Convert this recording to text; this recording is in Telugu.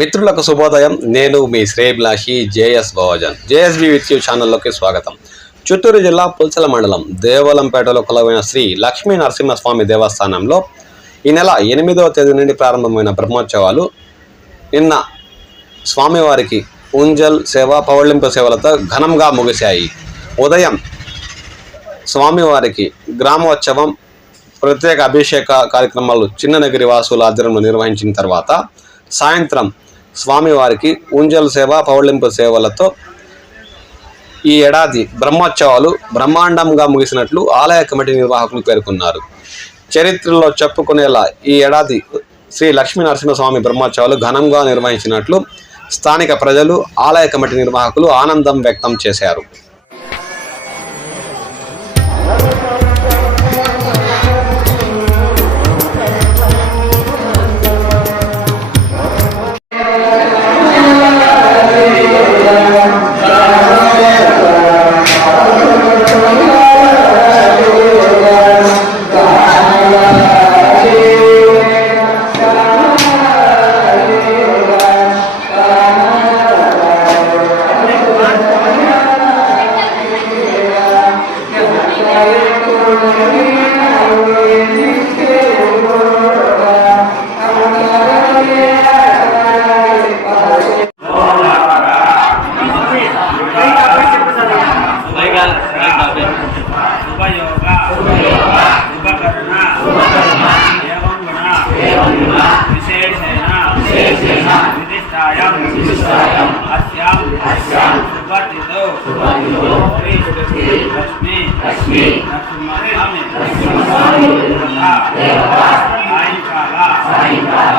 మిత్రులకు శుభోదయం నేను మీ శ్రేయభిలాషి జేఎస్ భవజన్ జేఎస్బి విత్ యూ ఛానల్లోకి స్వాగతం. చిత్తూరు జిల్లా పుల్చల మండలం దేవలంపేటలో కొలువైన శ్రీ లక్ష్మీ నరసింహస్వామి దేవస్థానంలో ఈ నెల 8వ తేదీ నుండి ప్రారంభమైన బ్రహ్మోత్సవాలు నిన్న స్వామివారికి ఉంజల్ సేవ పౌళింపు సేవలతో ఘనంగా ముగిశాయి. ఉదయం స్వామివారికి గ్రామోత్సవం ప్రత్యేక అభిషేక కార్యక్రమాలు చిన్ననగిరి వాసుల ఆధ్వర్యంలో నిర్వహించిన తర్వాత సాయంత్రం స్వామివారికి ఉంజల్ సేవ పౌళింపు సేవలతో ఈ ఏడాది బ్రహ్మోత్సవాలు బ్రహ్మాండంగా ముగిసినట్లు ఆలయ కమిటీ నిర్వాహకులు పేర్కొన్నారు. చరిత్రలో చెప్పుకునేలా ఈ ఏడాది శ్రీ లక్ష్మీ నరసింహస్వామి బ్రహ్మోత్సవాలు ఘనంగా నిర్వహించినట్లు స్థానిక ప్రజలు ఆలయ కమిటీ నిర్వాహకులు ఆనందం వ్యక్తం చేశారు. లక్ష్మీ నరసింహస్వామి సాయంకాల